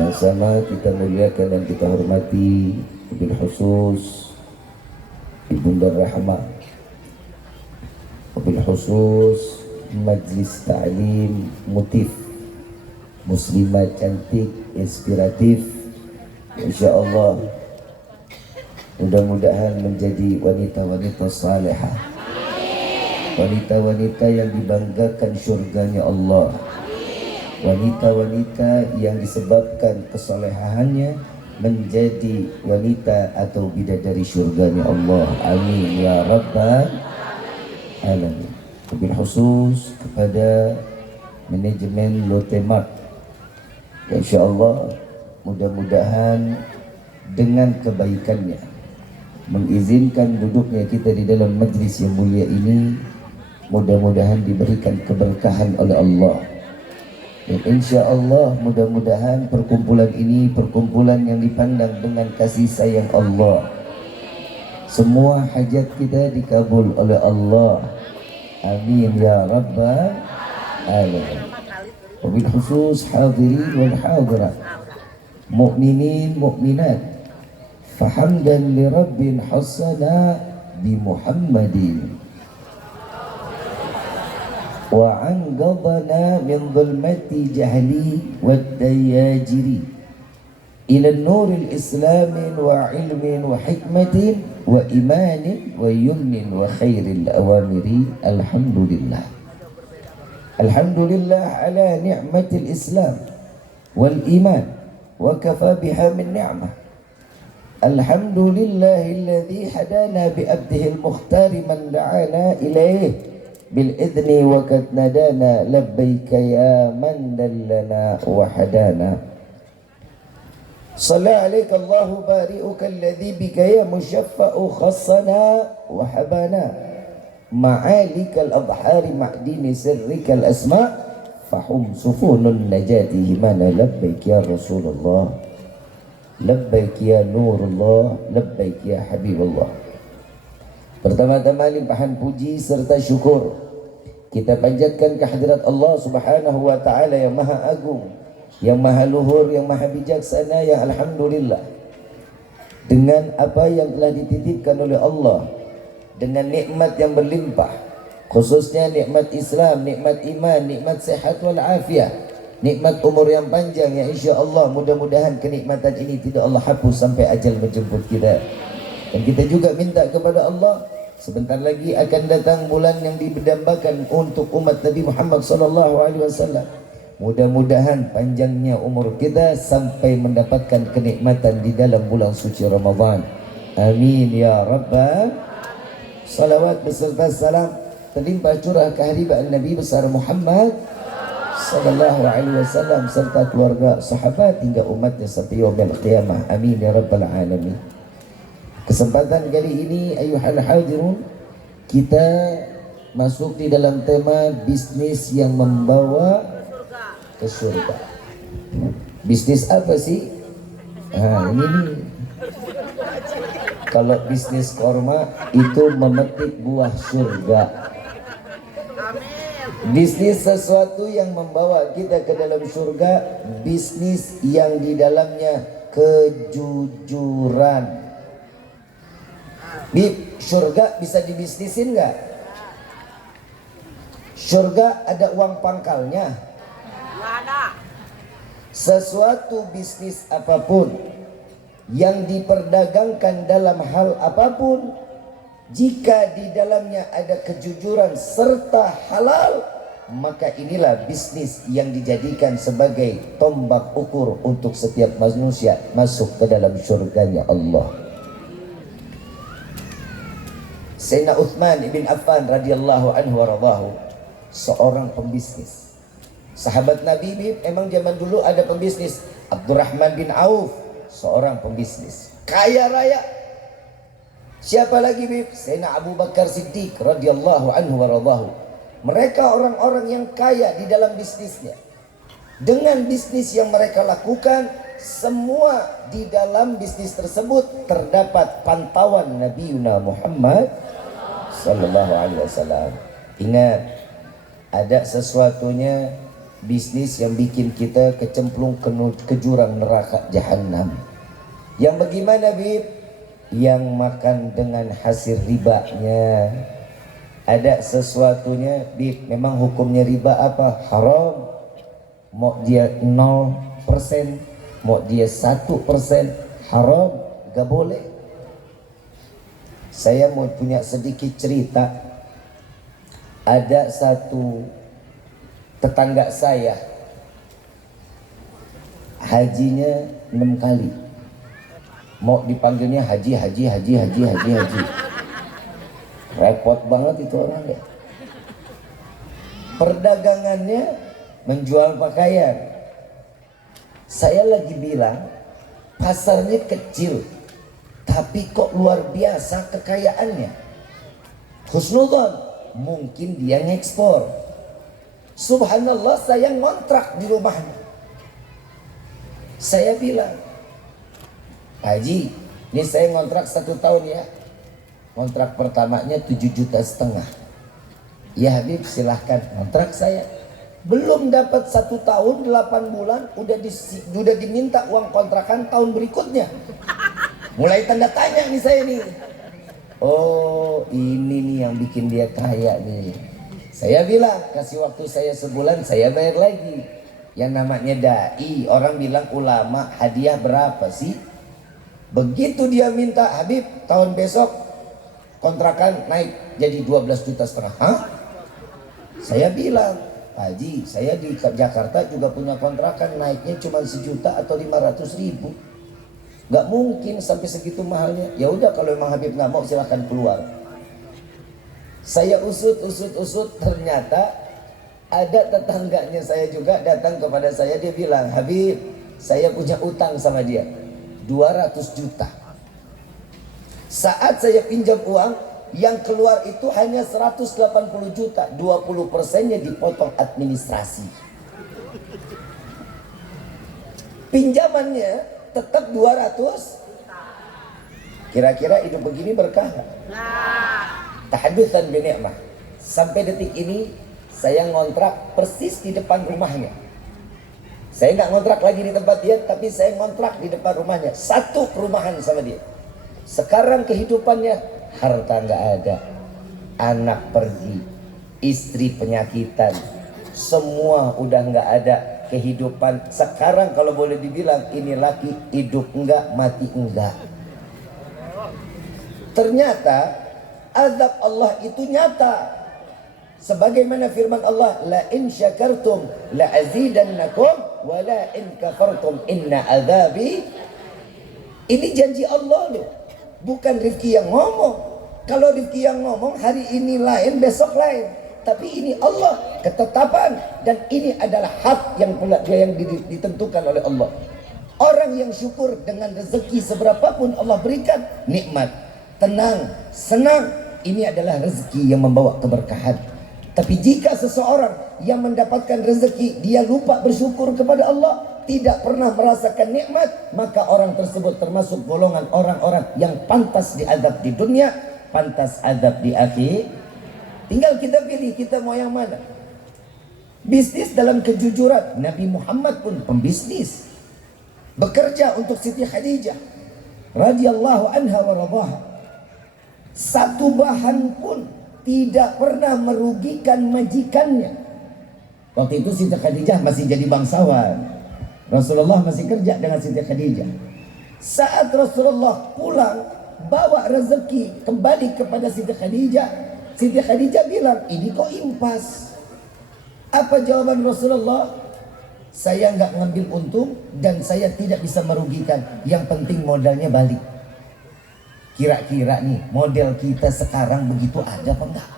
Yang sama kita muliakan dan kita hormati bil khusus Ibunda Rahmah, bil khusus Majlis Ta'lim Mutif, muslimah cantik, inspiratif, insyaallah mudah-mudahan menjadi wanita-wanita salihah, wanita-wanita yang dibanggakan syurganya Allah, wanita-wanita yang disebabkan kesalehaannya menjadi wanita atau bidadari syurganya Allah. Amin ya rabbal alamin. Wabil khusus kepada manajemen Lotte-Mart, insyaallah mudah-mudahan dengan kebaikannya mengizinkan duduknya kita di dalam majlis yang mulia ini, mudah-mudahan diberikan keberkahan oleh Allah. Dan insyaallah mudah-mudahan perkumpulan ini perkumpulan yang dipandang dengan kasih sayang Allah. Semua hajat kita dikabul oleh Allah. Amin ya rabbal alamin. Wabil khusus hadirin wal hadirat, mu'minin mu'minat, fahamdan li rabbin hasana bi Muhammadin wa anqadhana min dhulmati jahli wad dayajiri ila nuril islamin wa ilmin wa hikmatin wa imanin wa yumnin wa khairil awamiri. Alhamdulillah, alhamdulillah ala ni'matil islam wal iman wa kafa biha min ni'mah. Alhamdulillahilladzi hadana bi abdihi al-mukhtar man da'ana ilayhi bil idni wa kad nadana labbaika ya man dallana wa hadana. Shalla alayka Allahu bari'uka alladhi bika ya mushaffa'u khassana wa habana ma'alika al-adhari ma'dini sirrika al-asma' fahum sufunun najati himana. Labbaik ya Rasulullah, labbaik ya Nurullah, labbaik ya Habibullah. Pertama-tama limpahan puji serta syukur kita panjatkan kehadirat Allah Subhanahu wa taala yang maha agung, yang maha luhur, yang maha bijaksana, yang alhamdulillah dengan apa yang telah dititipkan oleh Allah, dengan nikmat yang berlimpah, khususnya nikmat Islam, nikmat iman, nikmat sehat wal afiah, nikmat umur yang panjang yang insyaallah mudah-mudahan kenikmatan ini tidak Allah hapus sampai ajal menjemput kita. Dan kita juga minta kepada Allah, sebentar lagi akan datang bulan yang didambakan untuk umat Nabi Muhammad sallallahu alaihi wasallam. Mudah-mudahan panjangnya umur kita sampai mendapatkan kenikmatan di dalam bulan suci Ramadan. Amin ya rabbal. Salawat beserta salam terlimpah curah kehadiran Nabi besar Muhammad sallallahu alaihi wasallam serta keluarga, sahabat hingga umatnya sampai yaumil qiyamah. Amin ya rabbal alamin. Kesempatan kali ini ayuhal hadirun, kita masuk di dalam tema bisnis yang membawa ke surga. Bisnis apa sih? Ini nih. Kalau bisnis korma itu memetik buah surga. Bisnis sesuatu yang membawa kita ke dalam surga, bisnis yang di dalamnya kejujuran. Di surga bisa dibisnisin nggak? Surga ada uang pangkalnya. Ada. Sesuatu bisnis apapun yang diperdagangkan dalam hal apapun, jika di dalamnya ada kejujuran serta halal, maka inilah bisnis yang dijadikan sebagai tombak ukur untuk setiap manusia masuk ke dalam surganya Allah. Sayyidina Uthman ibn Affan radhiyallahu anhu waradahu, seorang pembisnis. Sahabat Nabi, emang zaman dulu ada pembisnis. Abdurrahman bin Auf, seorang pembisnis kaya raya. Siapa lagi, Bib? Sayyidina Abu Bakar Siddiq radhiyallahu anhu waradahu. Mereka orang-orang yang kaya di dalam bisnisnya. Dengan bisnis yang mereka lakukan, semua di dalam bisnis tersebut terdapat pantauan Nabi Muhammad sallallahu alaihi wasallam. Ingat, ada sesuatunya bisnis yang bikin kita kecemplung ke jurang neraka jahanam. Yang bagaimana, Bib? Yang makan dengan hasil ribanya. Ada sesuatunya, Bib, memang hukumnya riba apa? Haram. Mau dia 0%, mau dia 1%, haram, gak boleh. Saya mau punya sedikit cerita. Ada satu tetangga saya, hajinya 6 kali. Mau dipanggilnya haji. Repot banget itu orang ya. Perdagangannya menjual pakaian. Saya lagi bilang pasarnya kecil, tapi kok luar biasa kekayaannya. Husnudzon, mungkin dia ngekspor. Subhanallah, saya ngontrak di rumahnya. Saya bilang, Haji, ini saya ngontrak 1 tahun ya. Kontrak pertamanya 7,5 juta. Ya Habib, silahkan kontrak saya. Belum dapat 1 tahun 8 bulan udah diminta uang kontrakan tahun berikutnya. Mulai tanda tanya nih saya nih. Oh, ini nih yang bikin dia kaya nih. Saya bilang kasih waktu saya sebulan, saya bayar lagi. Yang namanya dai, orang bilang ulama, hadiah berapa sih? Begitu dia minta, Habib tahun besok kontrakan naik jadi 12,5 juta. Hah? Saya bilang, Haji, saya di Jakarta juga punya kontrakan, naiknya cuma 1 juta atau 500.000. Gak mungkin sampai segitu mahalnya. Ya udah, kalau memang Habib nggak mau silahkan keluar. Saya usut, ternyata ada tetangganya saya juga datang kepada saya. Dia bilang, Habib, saya punya utang sama dia 200 juta. Saat saya pinjam uang, yang keluar itu hanya 180 juta. 20%-nya dipotong administrasi. Pinjamannya tetap 200. Kira-kira hidup begini berkah? Tahadutsan bi ni'mah. Sampai detik ini saya ngontrak persis di depan rumahnya. Saya nggak ngontrak lagi di tempat dia, tapi saya ngontrak di depan rumahnya. Satu perumahan sama dia. Sekarang kehidupannya, harta nggak ada, anak pergi, istri penyakitan, semua udah nggak ada. Kehidupan sekarang kalau boleh dibilang, ini laki hidup enggak, mati enggak. Ternyata azab Allah itu nyata. Sebagaimana firman Allah, la in syakartum la azidannakum wa la in kafartum inna azabi. Ini janji Allah loh, bukan Rifki yang ngomong. Kalau Rifki yang ngomong, hari ini lain, besok lain. Tapi ini Allah, ketetapan, dan ini adalah hak yang ditentukan oleh Allah. Orang yang syukur dengan rezeki seberapapun Allah berikan, nikmat, tenang, senang, ini adalah rezeki yang membawa keberkahan. Tapi jika seseorang yang mendapatkan rezeki, dia lupa bersyukur kepada Allah, tidak pernah merasakan nikmat, maka orang tersebut termasuk golongan orang-orang yang pantas diazab di dunia, pantas azab di akhir. Tinggal kita pilih, kita mau yang mana. Bisnis dalam kejujuran, Nabi Muhammad pun pembisnis. Bekerja untuk Siti Khadijah radhiyallahu anha wa radhaha. Satu bahan pun tidak pernah merugikan majikannya. Waktu itu Siti Khadijah masih jadi bangsawan. Rasulullah masih kerja dengan Siti Khadijah. Saat Rasulullah pulang bawa rezeki kembali kepada Siti Khadijah, Siti Khadijah bilang, ini kok impas. Apa jawaban Rasulullah? Saya nggak ngambil untung dan saya tidak bisa merugikan. Yang penting modalnya balik. Kira-kira nih model kita sekarang begitu ada apa enggak?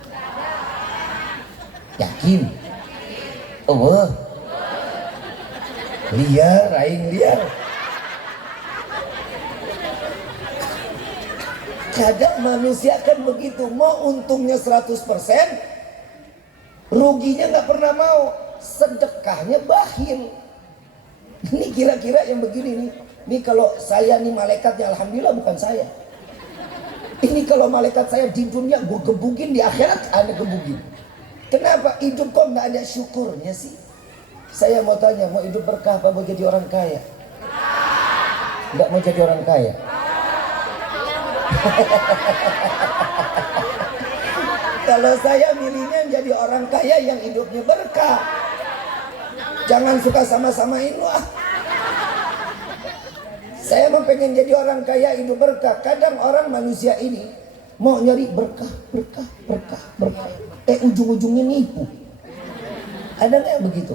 Yakin? Oh, liar, aing liar. Kadang manusia kan begitu, mau untungnya 100%, ruginya nggak pernah mau, sedekahnya bakhil. Ini kira-kira yang begini nih. Ini kalau saya nih malaikatnya, alhamdulillah bukan saya. Ini kalau malaikat saya di dunia gue gebugin, di akhirat ada gebugin. Kenapa hidup kok nggak ada syukurnya sih? Saya mau tanya, mau hidup berkah apa mau jadi orang kaya? Enggak mau jadi orang kaya. Kalau saya milihnya jadi orang kaya yang hidupnya berkah. Jangan suka sama-samain wah. Saya mau pengen jadi orang kaya hidup berkah. Kadang orang manusia ini mau nyari berkah, berkah, berkah, berkah. Ujung-ujungnya nipu. Ada nggak yang begitu?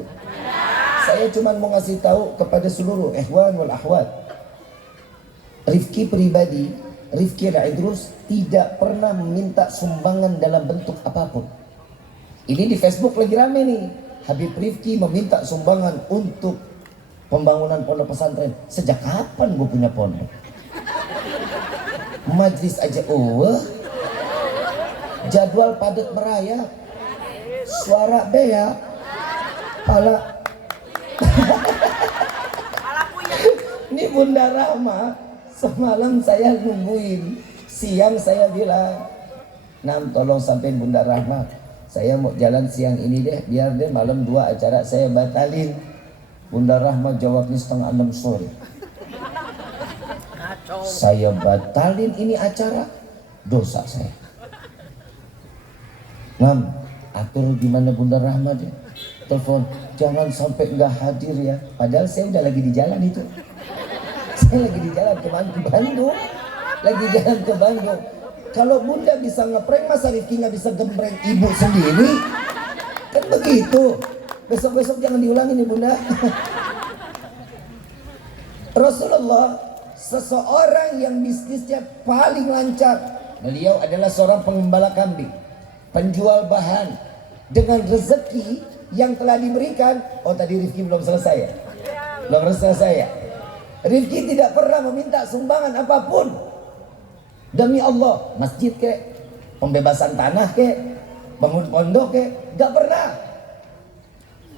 Saya cuma mau ngasih tahu kepada seluruh ikhwan wal akhwat. Rifki pribadi, Rifki Al-Idrus tidak pernah meminta sumbangan dalam bentuk apapun. Ini di Facebook lagi rame nih. Habib Rifki meminta sumbangan untuk pembangunan pondok pesantren. Sejak kapan gue punya pondok? Majlis aja jadwal padat merayap, suara bea, pala. Ini Bunda Rahma semalam saya nungguin, siang saya bilang, "Nam, tolong sampein Bunda Rahma, saya mau jalan siang ini deh, biar deh malam 2 acara saya batalin." Bunda Rahma jawabnya 5:30 sore. Saya batalin ini acara, dosa saya. "Nam, atur gimana Bunda Rahma deh?" Telepon, "Jangan sampai nggak hadir ya." Padahal saya udah lagi di jalan itu. Saya lagi di jalan ke Bandung. Lagi jalan ke Bandung. Kalau Bunda bisa ngeprank, masa Rifki nggak bisa gembreng ibu sendiri? Kan begitu. Besok-besok jangan diulangi nih Bunda. Rasulullah, seseorang yang bisnisnya paling lancar, beliau adalah seorang pengembala kambing, penjual bahan, dengan rezeki yang telah diberikan. Oh tadi Rifki belum selesai ya? Belum selesai ya? Rifki tidak pernah meminta sumbangan apapun. Demi Allah, masjid kek, pembebasan tanah kek, bangun pondok kek, gak pernah.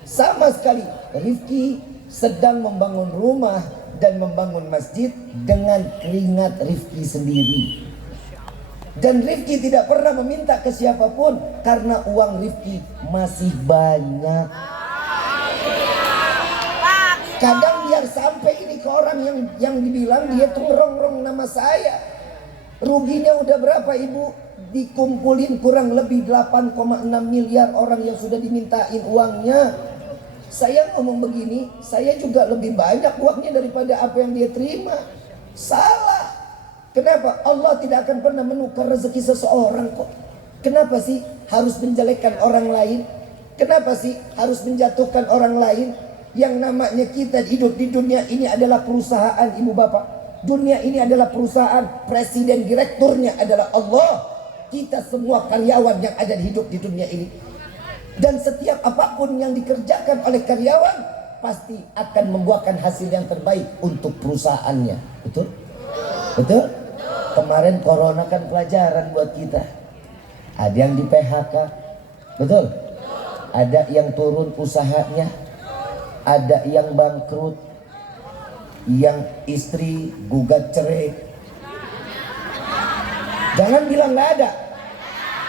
Sama sekali. Rifki sedang membangun rumah dan membangun masjid dengan keringat Rifki sendiri. Dan Rifki tidak pernah meminta ke siapapun karena uang Rifki masih banyak. Kadang biar sampai ini ke orang yang dibilang dia tuh ngerongrong nama saya. Ruginya udah berapa ibu? Dikumpulin kurang lebih 8,6 miliar orang yang sudah dimintain uangnya. Saya ngomong begini, saya juga lebih banyak uangnya daripada apa yang dia terima. Salah. Kenapa? Allah tidak akan pernah menukar rezeki seseorang kok. Kenapa sih harus menjelekkan orang lain? Kenapa sih harus menjatuhkan orang lain? Yang namanya kita hidup di dunia ini adalah perusahaan ibu bapak. Dunia ini adalah perusahaan, presiden direkturnya adalah Allah. Kita semua karyawan yang ada hidup di dunia ini. Dan setiap apapun yang dikerjakan oleh karyawan pasti akan membuahkan hasil yang terbaik untuk perusahaannya. Betul? Betul? Kemarin corona kan pelajaran buat kita. Ada yang di PHK. Betul? Ada yang turun usahanya. Ada yang bangkrut. Yang istri gugat cerai. Jangan bilang nggak ada.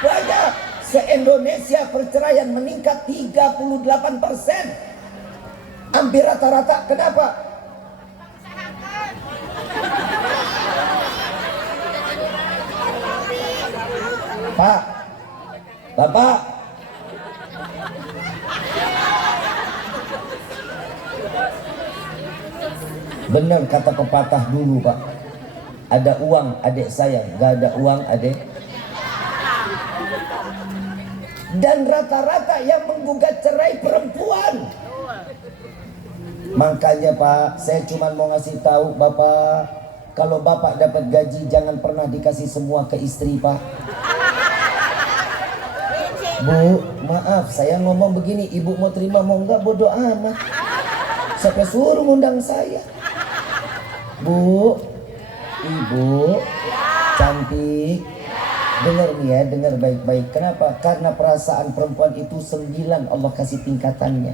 Banyak. Se-Indonesia perceraian meningkat 38%. Hampir rata-rata. Kenapa? Pak, Bapak, benar kata pepatah dulu Pak. Ada uang adik saya, gak ada uang adik. Dan rata-rata yang menggugat cerai perempuan. Makanya Pak, saya cuma mau ngasih tahu Bapak, kalau Bapak dapat gaji jangan pernah dikasih semua ke istri Pak. Bu, maaf saya ngomong begini, ibu mau terima mau enggak bodoh amat. Sampai suruh ngundang saya. Bu, ibu cantik, dengar nih ya, dengar baik-baik. Kenapa? Karena perasaan perempuan itu 9 Allah kasih tingkatannya.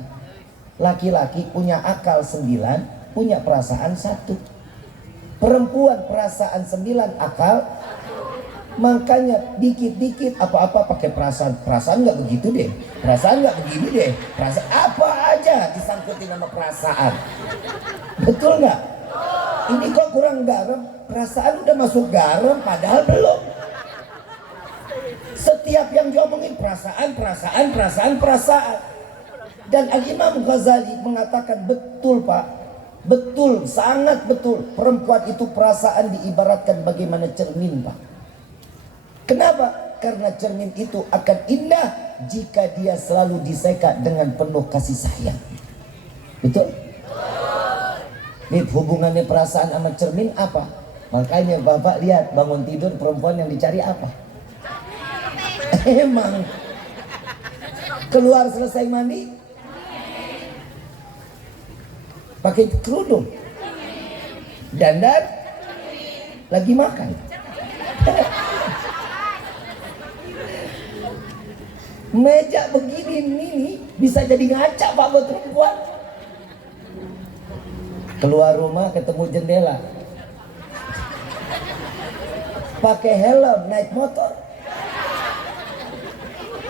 Laki-laki punya akal 9, punya perasaan 1. Perempuan perasaan 9, akal. Makanya dikit-dikit apa-apa pakai perasaan. Perasaan nggak begitu deh. Perasaan nggak begini deh. Perasaan apa aja disangkut disangkutin nama perasaan. Betul nggak? Ini kok kurang garam, perasaan udah masuk garam padahal belum. Setiap yang diomongin perasaan. Dan Al-Imam Ghazali mengatakan betul Pak, betul, sangat betul. Perempuan itu perasaan diibaratkan bagaimana cermin Pak. Kenapa? Karena cermin itu akan indah jika dia selalu diseka dengan penuh kasih sayang. Betul? Ini hubungannya perasaan sama cermin apa? Makanya Bapak lihat bangun tidur perempuan yang dicari apa? Emang keluar selesai mandi pakai kerudung, dandan, lagi makan. Meja begini ini bisa jadi ngaca Pak buat perempuan. Keluar rumah ketemu jendela, pakai helm naik motor.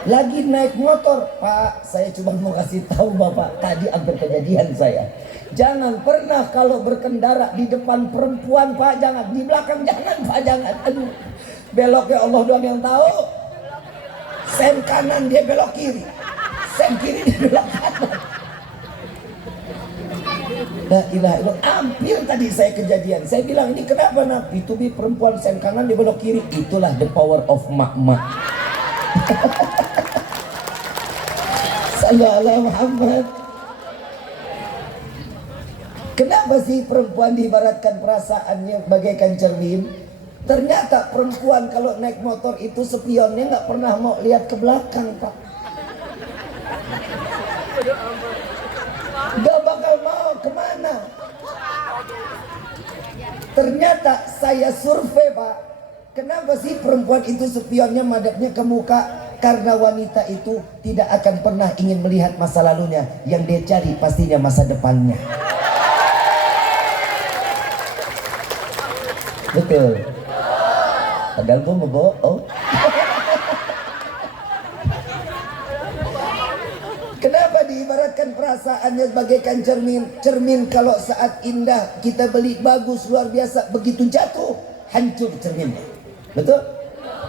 Lagi naik motor, Pak, saya cuma mau kasih tahu Bapak, tadi hampir kejadian saya. Jangan pernah kalau berkendara di depan perempuan Pak, jangan. Di belakang jangan Pak, jangan. Aduh, beloknya Allah doang yang tahu. Sen kanan dia belok kiri, sen kiri dia belok kanan. La ilaha illallah. Hampir tadi saya kejadian. Saya bilang ini kenapa nak? Itu bi perempuan sen kanan dia belok kiri. Itulah the power of mak-mak. Sallallahu Muhammad. Kenapa sih perempuan diibaratkan perasaannya bagaikan cermin? Ternyata perempuan kalau naik motor itu spionnya nggak pernah mau lihat ke belakang Pak. Gak bakal mau kemana. Ternyata saya survei Pak. Kenapa sih perempuan itu spionnya madepnya ke muka? Karena wanita itu tidak akan pernah ingin melihat masa lalunya. Yang dia cari pastinya masa depannya. Betul. Padahal gue mau bohong. Kenapa diibaratkan perasaannya bagaikan cermin? Cermin kalau saat indah kita beli bagus luar biasa, begitu jatuh hancur cerminnya. Betul?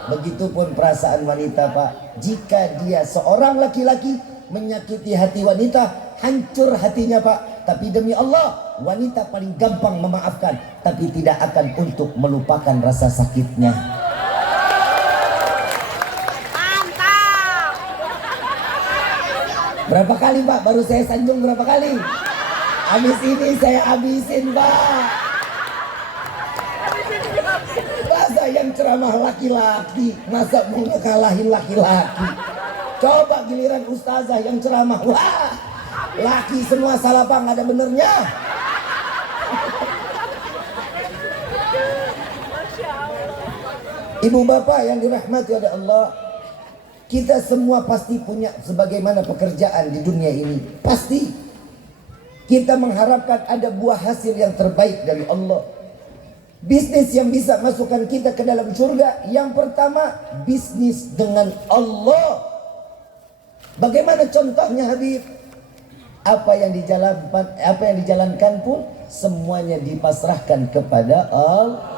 Begitupun perasaan wanita Pak. Jika dia seorang laki-laki menyakiti hati wanita, hancur hatinya Pak. Tapi demi Allah, wanita paling gampang memaafkan, tapi tidak akan untuk melupakan rasa sakitnya. Mantap. Berapa kali Pak? Baru saya sanjung berapa kali? Habis ini saya habisin Pak. Masa yang ceramah laki-laki, masa mau ngekalahin laki-laki? Coba giliran ustazah yang ceramah, wah, laki semua salah Pak, nggak ada benernya. Ibu bapak yang dirahmati oleh Allah, kita semua pasti punya sebagaimana pekerjaan di dunia ini. Pasti kita mengharapkan ada buah hasil yang terbaik dari Allah. Bisnis yang bisa masukkan kita ke dalam surga, yang pertama bisnis dengan Allah. Bagaimana contohnya Habib? Apa yang dijalankan pun semuanya dipasrahkan kepada Allah.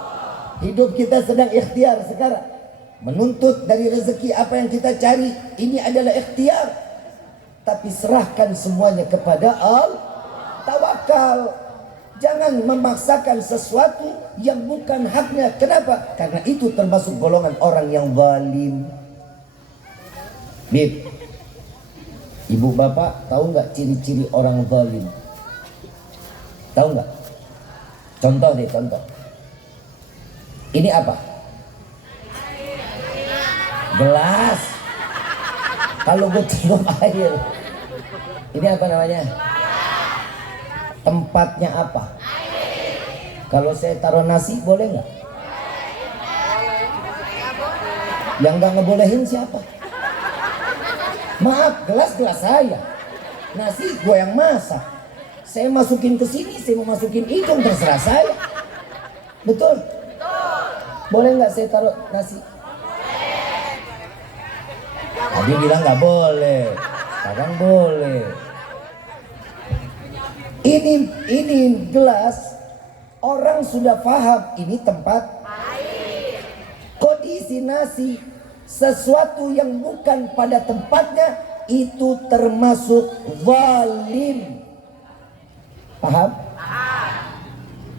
Hidup kita sedang ikhtiar sekarang, menuntut dari rezeki apa yang kita cari, ini adalah ikhtiar. Tapi serahkan semuanya kepada Allah. Tawakal. Jangan memaksakan sesuatu yang bukan haknya. Kenapa? Karena itu termasuk golongan orang yang zalim. Bib, ibu bapak tahu nggak ciri-ciri orang zalim? Tahu nggak? Contoh deh, contoh. Ini apa? Gelas. Kalau gue cium air, ini apa namanya? Tempatnya apa? Kalau saya taruh nasi boleh nggak? Yang nggak ngebolehin siapa? Maaf, gelas saya. Nasi gue yang masak. Saya masukin ke sini, saya mau masukin hidung, terserah saya. Betul? Boleh nggak saya taruh nasi? Tadi bilang nggak boleh, sekarang boleh. Ini gelas, orang sudah paham ini tempat kondisi nasi, sesuatu yang bukan pada tempatnya itu termasuk zalim. Paham?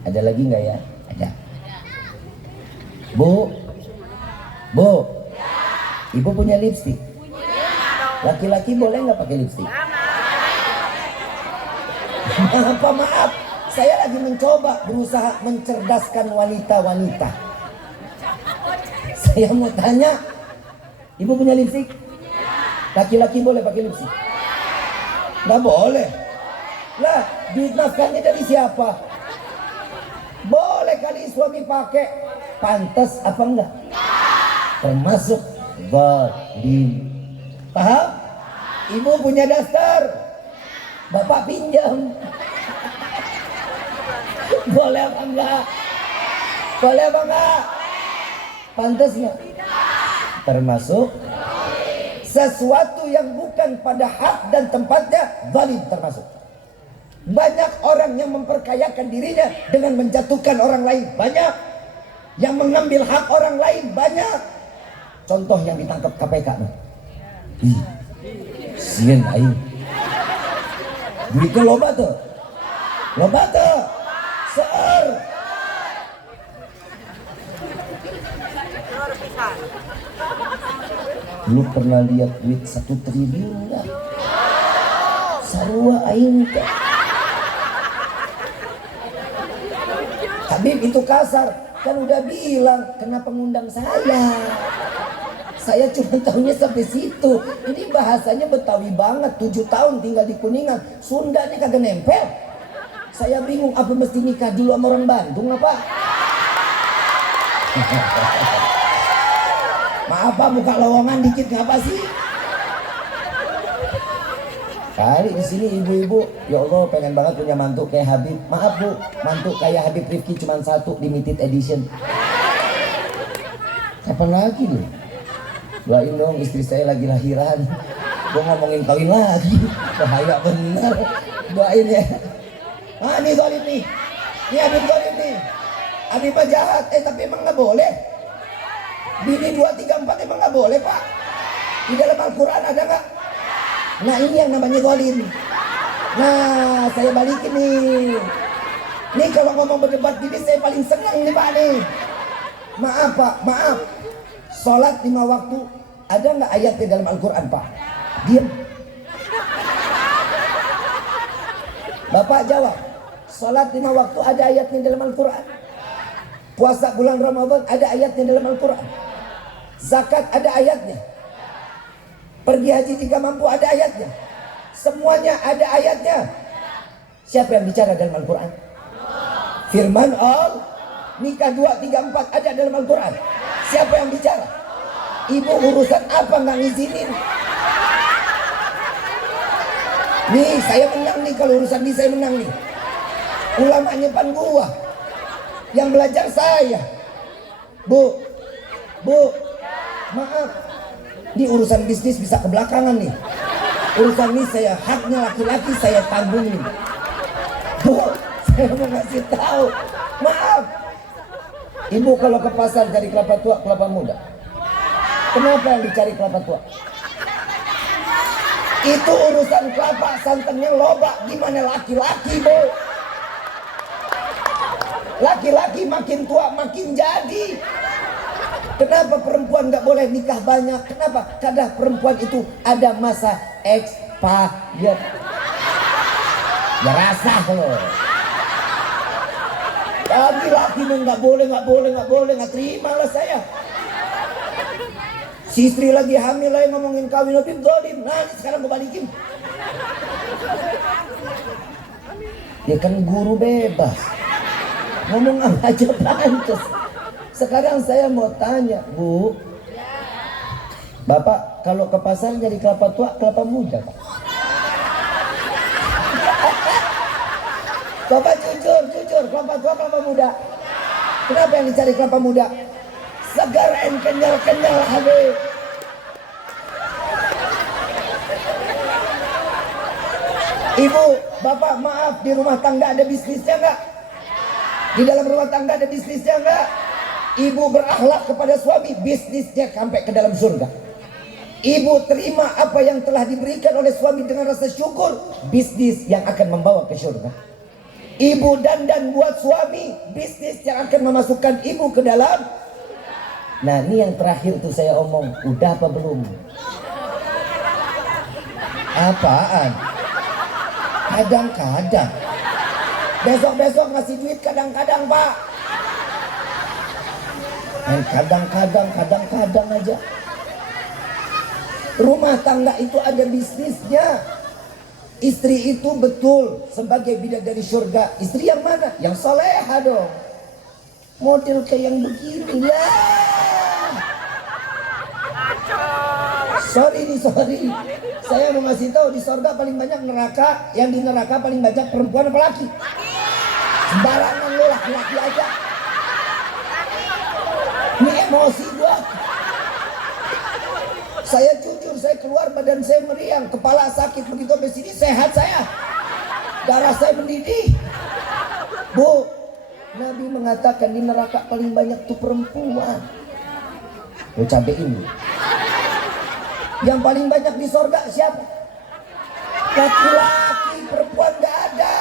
Ada lagi nggak ya? Ada. Bu, ibu punya lipstik? Laki-laki boleh nggak pakai lipstik? Maaf, saya lagi mencoba berusaha mencerdaskan wanita-wanita. Saya mau tanya, ibu punya lipstik? Laki-laki boleh pakai lipstik? Nggak boleh. Lah, duit nafkahnya dari siapa? Boleh kali suami pakai. Pantas apa enggak? Termasuk zalim. Paham? Ibu punya daster, bapak pinjam. Boleh apa enggak? Boleh apa enggak? Pantas enggak? Termasuk sesuatu yang bukan pada hak dan tempatnya, zalim termasuk. Banyak orang yang memperkayakan dirinya dengan menjatuhkan orang lain, banyak yang mengambil hak orang lain, banyak. Contoh yang ditangkap KPK nih. Sieun aing. Duitnya loba tuh. Seueur. Lu pernah lihat duit 1 triliun enggak? Sarua aing teh. Habib itu kasar, kan udah bilang kenapa ngundang saya? Saya cuma tahunya sampai situ. Ini bahasanya Betawi banget, 7 tahun tinggal di Kuningan, Sundanya kagak nempel. Saya bingung apa mesti nikah dulu sama orang Bandung apa? Maaf Pak, buka lowongan dikit ngapa sih? Kali di sini ibu-ibu, ya Allah pengen banget punya mantu kayak Habib. Maaf Bu, mantu kayak Habib Rifki cuma 1 limited edition. Kapan lagi loh? Doain dong, istri saya lagi lahiran. Gue ngomongin kawin lagi, bahaya bener. Doain ya. Ah ini zalim nih, ini Habib zalim nih. Habib jahat, tapi emang nggak boleh. Bini 2, 3, 4 emang nggak boleh Pak. Di dalam Al-Quran ada nggak? Nah ini yang namanya zalim. Nah saya balikin nih. Nih kalau ngomong berdebat gini saya paling senang nih Pak nih. Maaf Pak, maaf. Sholat 5 waktu ada nggak ayatnya dalam Al-Quran Pak? Diam. Bapak jawab. Sholat 5 waktu ada ayatnya dalam Al-Quran? Puasa bulan Ramadan ada ayatnya dalam Al-Quran? Zakat ada ayatnya? Pergi haji jika mampu ada ayatnya? Semuanya ada ayatnya. Siapa yang bicara dalam Al-Quran? Firman Allah. Nikah 2, 3, 4 ada dalam Al-Quran. Siapa yang bicara? Ibu urusan apa nggak ngizinin? Nih saya menang nih, kalau urusan ini saya menang nih. Ulamanya pan gua, yang belajar saya. Bu, maaf. Di urusan bisnis bisa kebelakangan nih. Urusan ini saya, haknya laki-laki saya tanggungin. Bu, saya mau ngasih tahu. Maaf. Ibu kalau ke pasar cari kelapa tua, kelapa muda. Kenapa yang dicari kelapa tua? Itu urusan kelapa, santannya loba. Gimana laki-laki, Bu? Laki-laki makin tua makin jadi. Kenapa perempuan nggak boleh nikah banyak? Kenapa? Karena perempuan itu ada masa expired. Ya rasa loh. Laki-laki nggak boleh, nggak terima lah saya. Si istri lagi hamil lah ngomongin kawin lebih zalim. Nah sekarang gue balikin. Ya kan guru bebas. Ngomong apa aja pantas. Sekarang saya mau tanya, Bu. Bapak kalau ke pasar jadi kelapa tua, kelapa muda, Pak? Coba jujur, kelapa tua, kelapa muda. Kenapa yang dicari kelapa muda? Segar and kenyal Habib. Ibu Bapak maaf, di rumah tangga ada bisnisnya nggak? Di dalam rumah tangga ada bisnisnya nggak? Ibu berakhlak kepada suami, bisnisnya sampai ke dalam surga. Ibu terima apa yang telah diberikan oleh suami dengan rasa syukur, bisnis yang akan membawa ke surga. Ibu dandan buat suami, bisnis yang akan memasukkan ibu ke dalam. Nah ini yang terakhir tuh saya omong, udah apa belum? Apaan? Kadang-kadang. Besok-besok ngasih duit kadang-kadang Pak. Dan kadang-kadang aja. Rumah tangga itu ada bisnisnya. Istri itu betul sebagai bidadari surga. Istri yang mana? Yang soleha dong. Model kayak yang begini lah. Sorry. Saya mau ngasih tahu di surga paling banyak neraka. Yang di neraka paling banyak perempuan apa laki? Sembarangan lo, laki-laki aja. Ini emosi gua. Saya jujur, saya keluar badan saya meriang, kepala sakit, begitu sampai sini sehat saya. Darah saya mendidih. Bu, Nabi mengatakan di neraka paling banyak tuh perempuan. Lo cabein lu. Yang paling banyak di sorga siapa? Laki-laki, perempuan gak ada.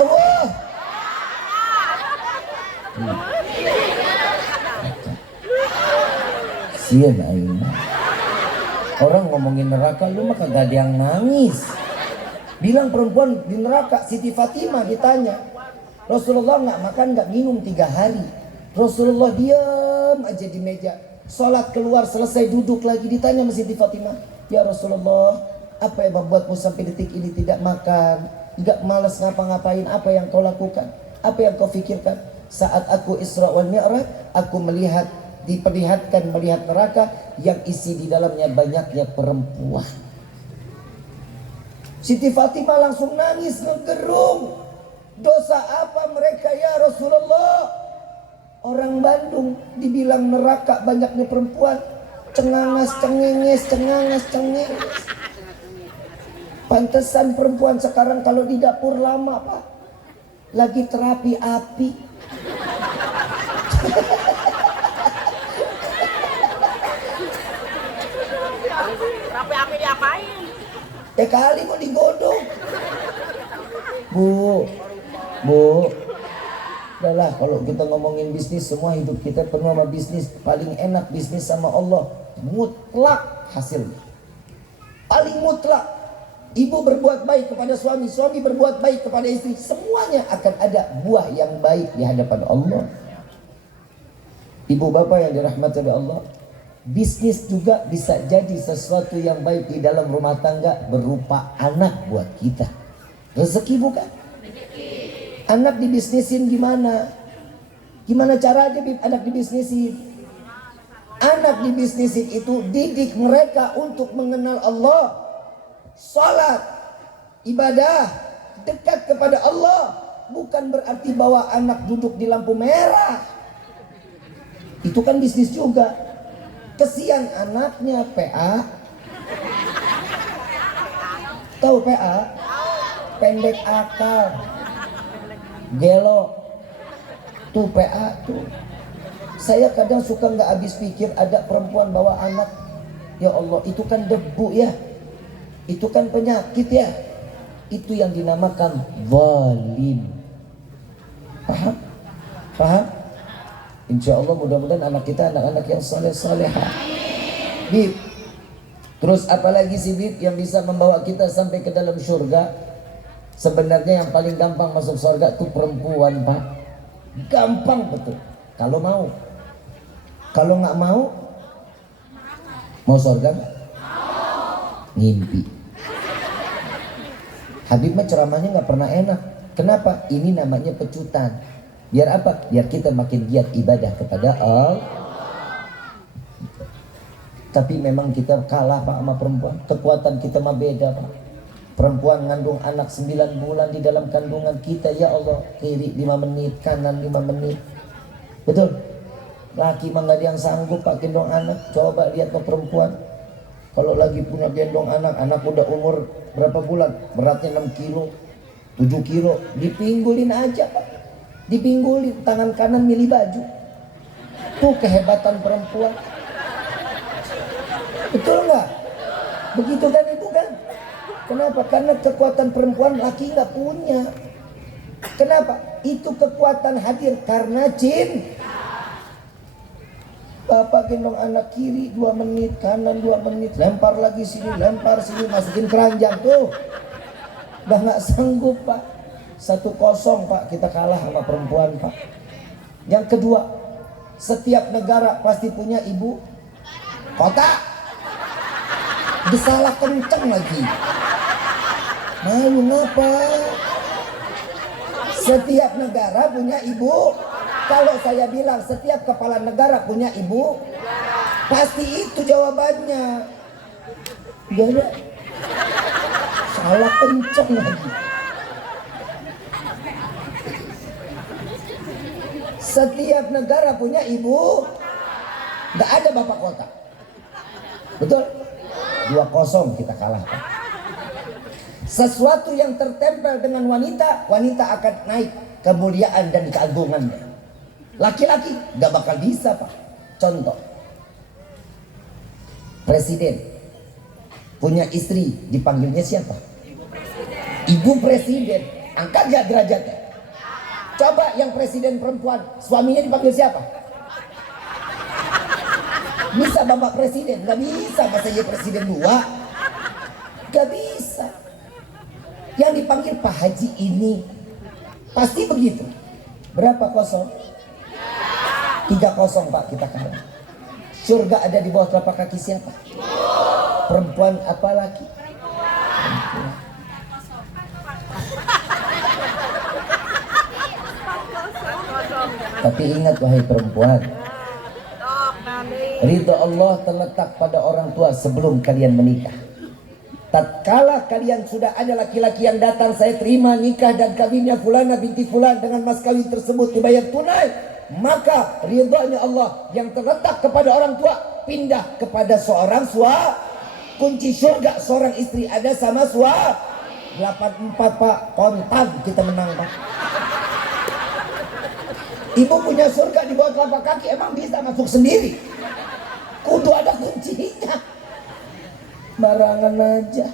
Allah. Sian aing. Orang ngomongin neraka lu mah kagak ada yang nangis. Bilang perempuan di neraka, Siti Fatimah ditanya, Rasulullah nggak makan nggak minum 3 hari. Rasulullah diam aja di meja. Sholat keluar selesai duduk lagi, ditanya sama Siti Fatimah, ya Rasulullah, apa yang membuatmu sampai detik ini tidak makan, nggak malas ngapa-ngapain? Apa yang kau lakukan? Apa yang kau pikirkan? Saat aku Isra wal Mi'raj, aku diperlihatkan melihat neraka yang isi di dalamnya banyaknya perempuan. Siti Fatimah langsung nangis ngegerung. Dosa apa mereka ya Rasulullah? Orang Bandung dibilang neraka banyaknya perempuan. Cengangas cengenges. Pantesan perempuan sekarang kalau di dapur lama Pak, lagi terapi api. Tapi api diapain? Kali mau digodok. Bu. Udahlah, kalau kita ngomongin bisnis, semua hidup kita penuh sama bisnis. Paling enak bisnis sama Allah, mutlak hasilnya. Paling mutlak. Ibu berbuat baik kepada suami, suami berbuat baik kepada istri, semuanya akan ada buah yang baik di hadapan Allah. Ibu bapak yang dirahmati oleh Allah, bisnis juga bisa jadi sesuatu yang baik di dalam rumah tangga berupa anak buat kita. Rezeki bukan? Anak dibisnisin gimana? Gimana caranya anak dibisnisin? Anak dibisnisin itu didik mereka untuk mengenal Allah, salat, ibadah, dekat kepada Allah. Bukan berarti bahwa anak duduk di lampu merah. Itu kan bisnis juga. Kesian anaknya PA. Tahu PA? Pendek akal. Gelo. Tuh PA tuh. Saya kadang suka nggak habis pikir, ada perempuan bawa anak. Ya Allah, itu kan debu ya. Itu kan penyakit ya. Itu yang dinamakan zalim. Paham? Insya Allah mudah-mudahan anak kita anak-anak yang soleh-soleha. Bib. Terus apalagi sih Bib yang bisa membawa kita sampai ke dalam surga? Sebenarnya yang paling gampang masuk surga itu perempuan Pak. Gampang betul. Kalau mau. Kalau nggak mau surga nggak? Ngimpi. Habib mah ceramahnya nggak pernah enak. Kenapa? Ini namanya pecutan. Biar apa? Biar kita makin giat ibadah kepada Allah. Tapi memang kita kalah Pak sama perempuan. Kekuatan kita mah beda Pak. Perempuan ngandung anak 9 bulan di dalam kandungan kita, ya Allah, kiri 5 menit, kanan 5 menit. Betul? Laki mah gak ada yang sanggup Pak gendong anak. Coba lihat ke perempuan. Kalau lagi punya gendong anak, anak udah umur berapa bulan, beratnya 6 kilo, 7 kilo, dipinggulin aja Pak. Dipinggulin, tangan kanan milih baju. Tuh kehebatan perempuan. Betul nggak? Begitu kan itu kan? Kenapa? Karena kekuatan perempuan laki nggak punya. Kenapa? Itu kekuatan hadir karena cinta. Bapak gendong anak kiri 2 menit, kanan 2 menit, lempar lagi sini, lempar sini, masukin keranjang tuh. Udah nggak sanggup Pak. 1-0 Pak, kita kalah sama perempuan Pak. Yang kedua, setiap negara pasti punya ibu kota. Disalah kenceng lagi. Malu ngapa? Setiap negara punya ibu. Kalau saya bilang setiap kepala negara punya ibu, pasti itu jawabannya. Gak ada. Salah kenceng lagi. Setiap negara punya ibu, gak ada bapak kota. Betul? 2-0 kita kalah. Sesuatu yang tertempel dengan wanita, wanita akan naik kemuliaan dan keagungannya. Laki-laki gak bakal bisa Pak. Contoh, presiden punya istri, dipanggilnya siapa? Ibu presiden. Angkat gak derajatnya? Coba yang presiden perempuan, suaminya dipanggil siapa? Bisa bapak presiden? Gak bisa. Masa dia presiden 2? Gak bisa. Yang dipanggil Pak Haji ini. Pasti begitu. Berapa 0? 3-0 Pak, kita kalah. Surga ada di bawah telapak kaki siapa? Perempuan apa laki? Perempuan. Tapi ingat wahai perempuan, ridha Allah terletak pada orang tua sebelum kalian menikah. Tatkala kalian sudah ada laki-laki yang datang, saya terima nikah dan kawinnya fulana binti fulan dengan mas kawin tersebut dibayar tunai, maka ridhanya Allah yang terletak kepada orang tua pindah kepada seorang suami. Kunci surga seorang istri ada sama suami. 84 Pak, kontan kita menang Pak. Ibu punya surga di bawah telapak kaki, emang bisa masuk sendiri? Kudu ada kuncinya. Barangan aja.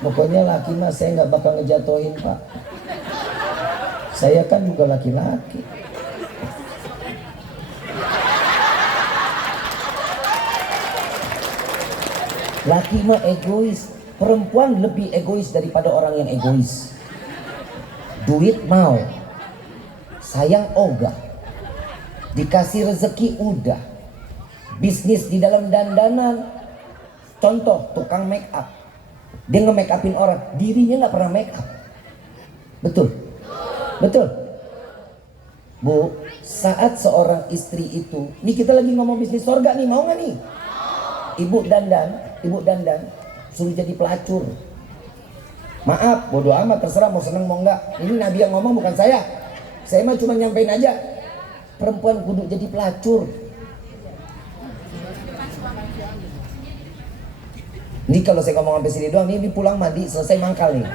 Pokoknya laki mah saya nggak bakal ngejatohin Pak. Saya kan juga laki-laki. Laki mah egois. Perempuan lebih egois daripada orang yang egois. Duit mau, sayang ogah, dikasih rezeki udah, bisnis di dalam dandanan. Contoh tukang make up, dia nge-make upin orang, dirinya nggak pernah make up. Betul? Betul? Bu, saat seorang istri itu, nih kita lagi ngomong bisnis surga nih, mau nggak nih? Ibu dandan, suruh jadi pelacur. Maaf, bodo amat, terserah mau seneng mau enggak. Ini Nabi yang ngomong, bukan saya. Saya mah cuma nyampein aja. Perempuan kudu jadi pelacur. Ini kalau saya ngomong sampai sini doang, ini pulang mandi, selesai mangkal nih.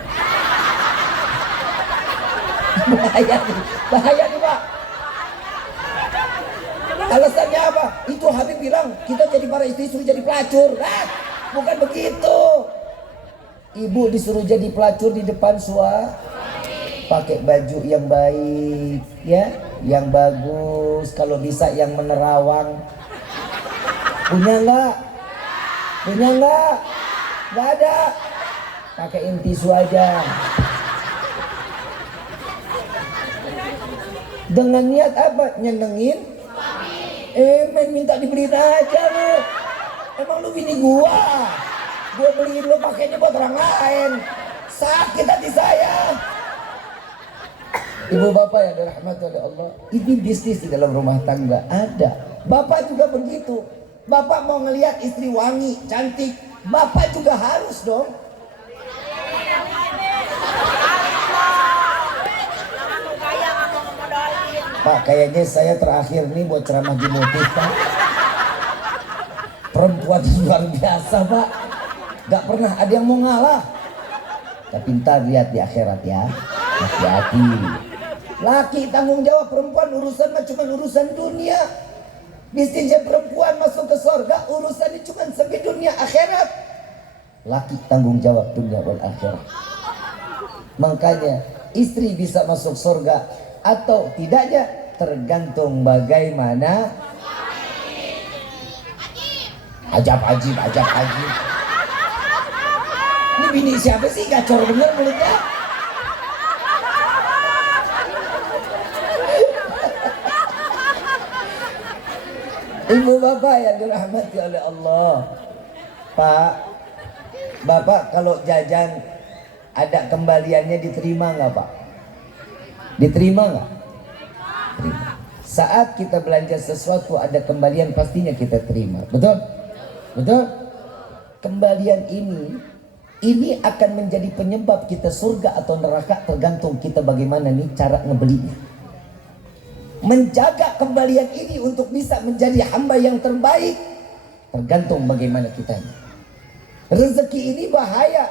Bahaya nih Pak. Alasannya apa? Itu Habib bilang kita jadi para istri suruh jadi pelacur. Bukan begitu. Ibu disuruh jadi pelacur di depan suami. Pakai baju yang baik, ya, yang bagus. Kalau bisa yang menerawang. Punya nggak? Punya nggak? Nggak ada. Pakaiin tisu aja. Dengan niat apa? Nyenengin. Men minta dibeliin aja lu. Emang lu bini gua? Gua beliin lu pakainya buat orang lain. Sakit hati saya. Ibu bapak yang dirahmati oleh Allah, ini bisnis di dalam rumah tangga ada. Bapak juga begitu. Bapak mau ngelihat istri wangi, cantik, bapak juga harus dong. Pak, kayaknya saya terakhir nih buat ceramah di motif Pak. Perempuan luar biasa Pak, gak pernah ada yang mau ngalah. Tapi ntar lihat di akhirat ya, hati-hati. Laki tanggung jawab, perempuan urusan mah cuma urusan dunia. Bisnisnya perempuan masuk ke surga, urusannya cuma sampai dunia, akhirat. Laki tanggung jawab dunia dan akhirat. Makanya istri bisa masuk surga atau tidaknya tergantung bagaimana. Ajab ajib. Ini bini siapa sih, gacor bener mulutnya. Ibu bapak yang dirahmati oleh Allah. Pak, bapak kalau jajan ada kembaliannya diterima nggak Pak? Diterima nggak? Terima. Saat kita belanja sesuatu ada kembalian pastinya kita terima. Betul? Betul? Kembalian ini akan menjadi penyebab kita surga atau neraka, tergantung kita bagaimana nih cara ngebelinya. Menjaga kembalian ini untuk bisa menjadi hamba yang terbaik tergantung bagaimana kita. Rezeki ini bahaya.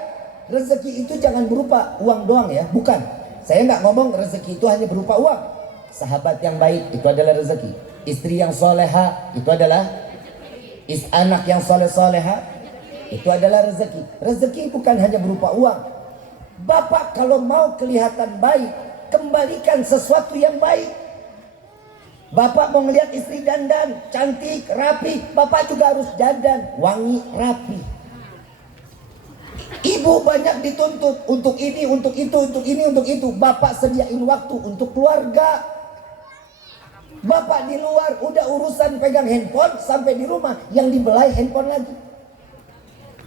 Rezeki itu jangan berupa uang doang ya, bukan. Saya nggak ngomong rezeki itu hanya berupa uang. Sahabat yang baik itu adalah rezeki. Istri yang soleha itu adalah anak yang soleh-soleha itu adalah rezeki. Rezeki bukan hanya berupa uang. Bapak kalau mau kelihatan baik, kembalikan sesuatu yang baik. Bapak mau ngelihat istri dandan, cantik, rapi, bapak juga harus dandan, wangi, rapi. Ibu banyak dituntut untuk ini, untuk itu, untuk ini, untuk itu. Bapak sediain waktu untuk keluarga. Bapak di luar udah urusan pegang handphone, sampai di rumah yang dibelai handphone lagi.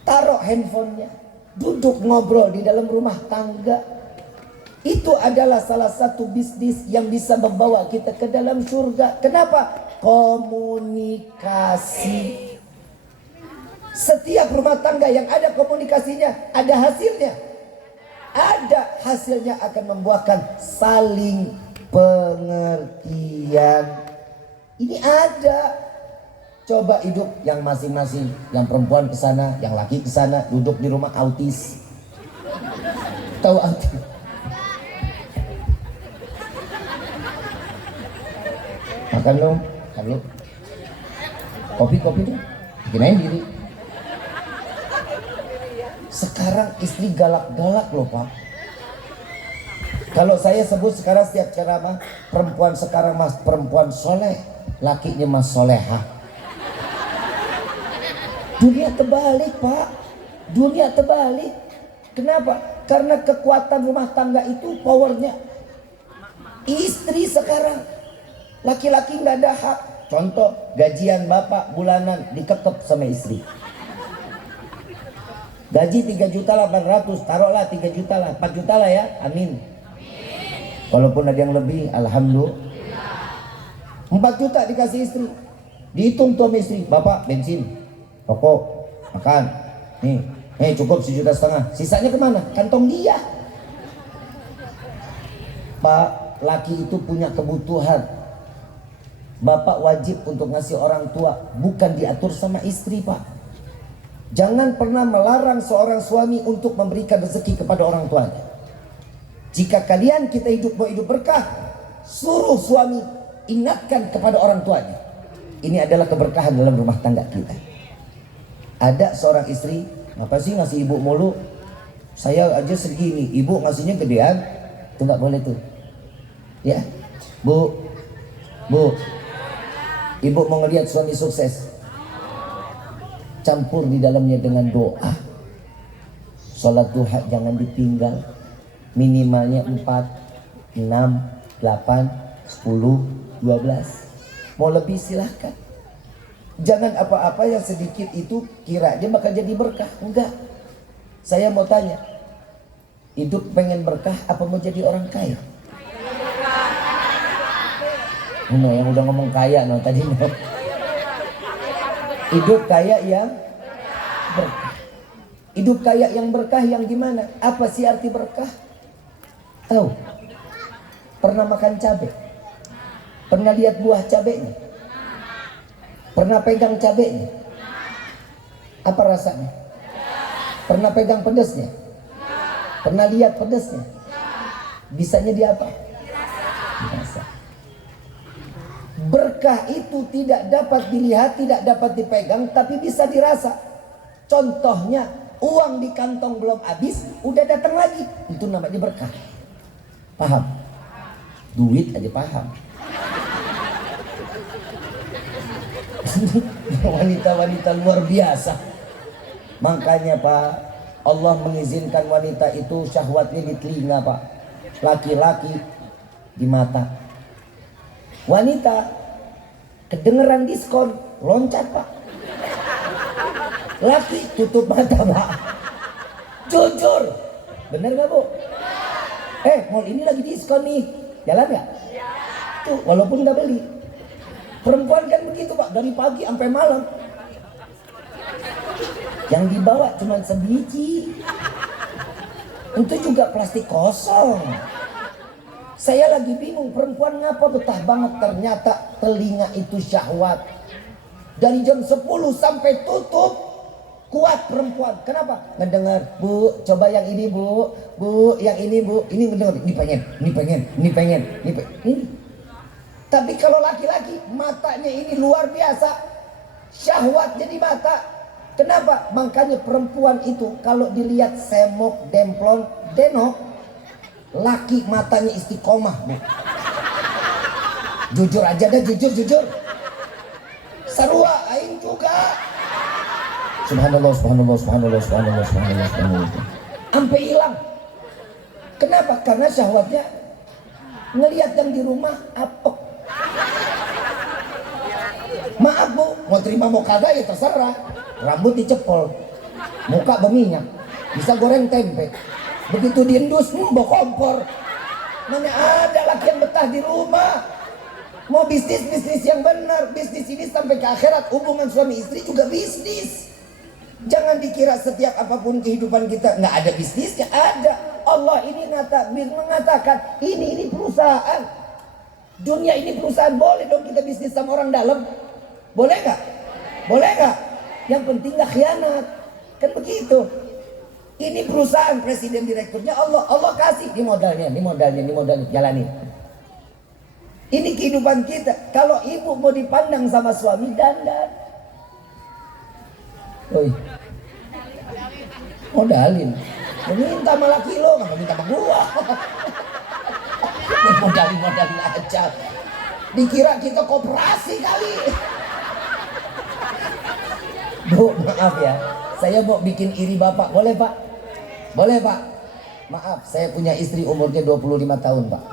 Taruh handphonenya, duduk ngobrol di dalam rumah tangga. Itu adalah salah satu bisnis yang bisa membawa kita ke dalam surga. Kenapa? Komunikasi. Setiap rumah tangga yang ada komunikasinya, ada hasilnya. Ada hasilnya akan membuahkan saling pengertian. Ini ada. Coba hidup yang masing-masing, yang perempuan ke sana, yang laki ke sana, duduk di rumah autis. Tahu autis? Makan dong, halo. Kopi dong. Ginain diri. Sekarang istri galak-galak loh Pak. Kalau saya sebut sekarang setiap ceramah, perempuan sekarang mas perempuan soleh, lakinya mas soleha. Dunia terbalik Pak, dunia terbalik. Kenapa? Karena kekuatan rumah tangga itu powernya istri sekarang. Laki-laki nggak ada hak. Contoh, gajian bapak bulanan dikekep sama istri. Gaji 3.800.000, taruhlah 3 juta lah, 4 juta lah ya, amin. Walaupun ada yang lebih, alhamdulillah. 4 juta dikasih istri. Dihitung tuh sama istri, bapak bensin, rokok, makan. Nih cukup 1,5 juta. Sisanya kemana? Kantong dia. Pak, laki itu punya kebutuhan. Bapak wajib untuk ngasih orang tua, bukan diatur sama istri Pak. Jangan pernah melarang seorang suami untuk memberikan rezeki kepada orang tuanya. Jika kalian kita mau hidup berkah, suruh suami ingatkan kepada orang tuanya. Ini adalah keberkahan dalam rumah tangga kita. Ada seorang istri, apa sih ngasih ibu mulu? Saya aja segini, ibu ngasihnya gedean. Itu nggak boleh tuh. Ya, bu, ibu mau ngelihat suami sukses. Campur di dalamnya dengan doa. Sholat duha jangan ditinggal. Minimalnya 4, 6, 8, 10, 12. Mau lebih silahkan. Jangan apa-apa yang sedikit itu kira dia bakal jadi berkah. Enggak. Saya mau tanya, hidup pengen berkah apa mau jadi orang kaya? Yang udah ngomong kaya tadi. Hidup kaya yang berkah. Hidup kaya yang berkah yang gimana? Apa sih arti berkah? Tahu? Pernah makan cabai? Pernah lihat buah cabainya? Pernah pegang cabainya? Apa rasanya? Pernah pegang pedasnya? Pernah lihat pedasnya? Bisanya di apa? Dirasa. Berkah itu tidak dapat dilihat, tidak dapat dipegang, tapi bisa dirasa. Contohnya, uang di kantong belum habis, udah datang lagi. Itu namanya berkah. Paham? Duit aja paham. Wanita-wanita luar biasa. Makanya Pak, Allah mengizinkan wanita itu syahwatnya di telinga Pak, laki-laki di mata. Wanita kedengeran diskon loncat Pak, laki tutup mata Pak. Jujur, bener gak Bu? Mall ini lagi diskon nih, jalan gak? Tuh walaupun gak beli. Perempuan kan begitu Pak, dari pagi sampai malam. Yang dibawa cuma sebiji. Itu juga plastik kosong. Saya lagi bingung, perempuan ngapa betah banget. Ternyata telinga itu syahwat. Dari jam 10 sampai tutup, kuat perempuan. Kenapa? Ngedengar, Bu, coba yang ini Bu, Bu, yang ini Bu. Ini ngedengar, ini pengen, ini pengen, ini pengen, ini pengen. Ini. Tapi kalau laki-laki, matanya ini luar biasa. Syahwat jadi mata. Kenapa? Makanya perempuan itu kalau dilihat semok, demplon, denok, laki matanya istiqomah Bu. Jujur aja dah, jujur. Sarua aing juga. Subhanallah, subhanallah, subhanallah, subhanallah, subhanallah, subhanallah. Sampai hilang. Kenapa? Karena syahwatnya ngelihat yang di rumah apek. Maaf Bu, mau terima mau kagak ya terserah. Rambut dicepol, muka berminyak, bisa goreng tempe. Begitu diendus, bawa kompor. Mana ada laki yang betah di rumah. Mau bisnis yang benar. Bisnis ini sampai ke akhirat. Hubungan suami istri juga bisnis. Jangan dikira setiap apapun kehidupan kita nggak ada bisnisnya. Ada. Allah ini mengatakan ini perusahaan. Dunia ini perusahaan. Boleh dong kita bisnis sama orang dalam? Boleh nggak? Boleh nggak? Yang penting nggak khianat. Kan begitu. Ini perusahaan, presiden direkturnya Allah kasih. Ini modalnya, jalani. Ini kehidupan kita. Kalau ibu mau dipandang sama suami, dandan. Oi, modalin. Minta sama laki lo, nggak minta sama gua. Modalin aja. Dikira kita koperasi kali. Bu, maaf ya. Saya mau bikin iri Bapak. Boleh Pak? Boleh Pak? Maaf, saya punya istri umurnya 25 tahun Pak.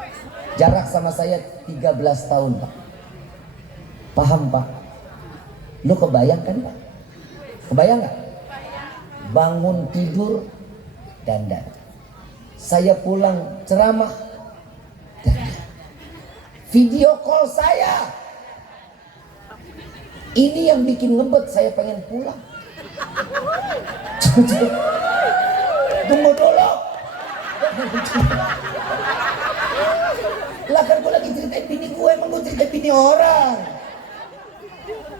Jarak sama saya 13 tahun Pak. Paham Pak? Lu kebayang kan Pak? Kebayang gak? Bangun tidur, dandan. Saya pulang ceramah, dandan. Video call saya. Ini yang bikin ngebet, saya pengen pulang. Tunggu dulu. Lah kan gue lagi ceritain bini gue, emang gue ceritain bini orang.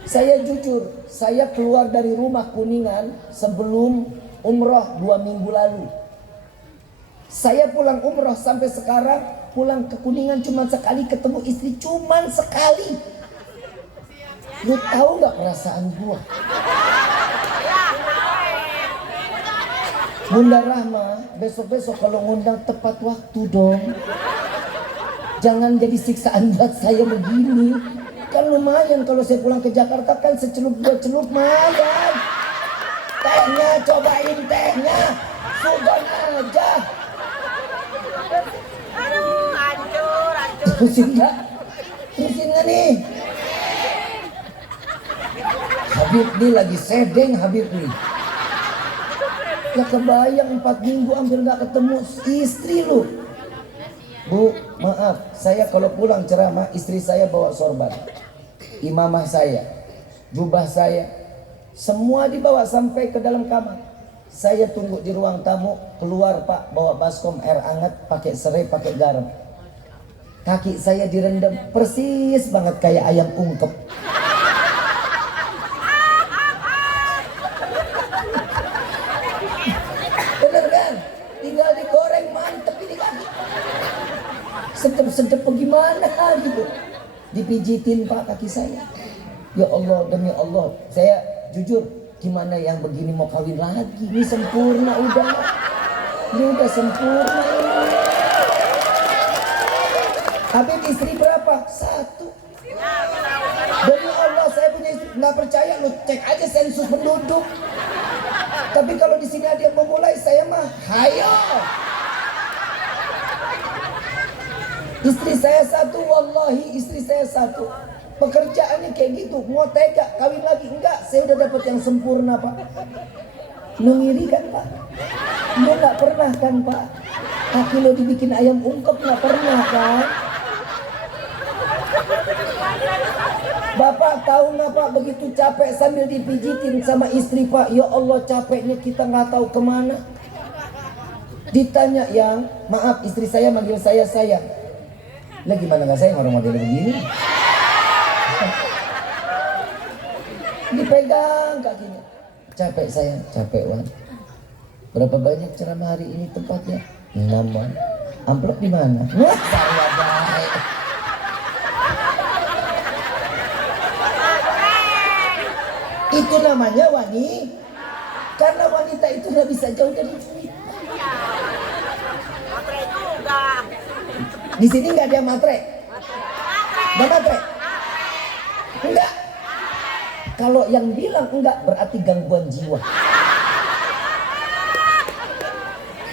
Saya jujur, saya keluar dari rumah Kuningan sebelum umroh 2 minggu lalu. Saya pulang umroh sampai sekarang, pulang ke Kuningan cuma sekali, ketemu istri cuma sekali. Lu tahu nggak perasaan gua? Bunda Rahma, besok-besok kalau ngundang tepat waktu dong. Jangan jadi siksaan buat saya begini. Kan lumayan kalau saya pulang ke Jakarta kan secelup 2 celup makan. Tehnya, cobain tehnya. Sugon aja. Aduh, hancur. Terusin nggak? Terusin nggak nih? Habib nih lagi sedeng Habib nih. Ya kebayang 4 minggu hampir gak ketemu istri lu. Bu, maaf, saya kalau pulang ceramah istri saya bawa sorban, imamah saya, jubah saya, semua dibawa sampai ke dalam kamar. Saya tunggu di ruang tamu, keluar Pak bawa baskom air hangat, pakai serai, pakai garam. Kaki saya direndam persis banget kayak ayam ungkep. sedep-sedep bagaimana gitu. Dipijitin Pak kaki saya. Ya Allah, demi Allah, saya jujur, gimana yang begini mau kawin lagi? Ini sempurna udah. Ini udah sempurna ini. Habib istri berapa? 1. Demi Allah saya punya istri. Nggak percaya lu cek aja sensus penduduk. Tapi kalau di sini ada yang memulai, saya mah hayo. Istri saya 1, wallahi istri saya 1. Pekerjaannya kayak gitu, mau tega kawin lagi enggak? Saya udah dapat yang sempurna Pak. Ngiri kan Pak? Dia nggak pernah kan Pak? Kaki lo dibikin ayam ungkep nggak pernah kan? Bapak tahu nggak Pak, begitu capek sambil dipijitin sama istri Pak, ya Allah capeknya kita nggak tahu kemana. Ditanya yang, maaf istri saya manggil saya sayang. Lah gimana nggak sayang orang model begini? Dipegang kakinya. Capek sayang, capek Wan. Berapa banyak ceramah hari ini tempatnya? 6 Wan. Amplop di mana? Wah, saya baik. Itu namanya wani. Karena wanita itu nggak bisa jauh dari duit. Matre juga. Di sini nggak ada matre. Nggak matre. Enggak. Kalau yang bilang enggak berarti gangguan jiwa.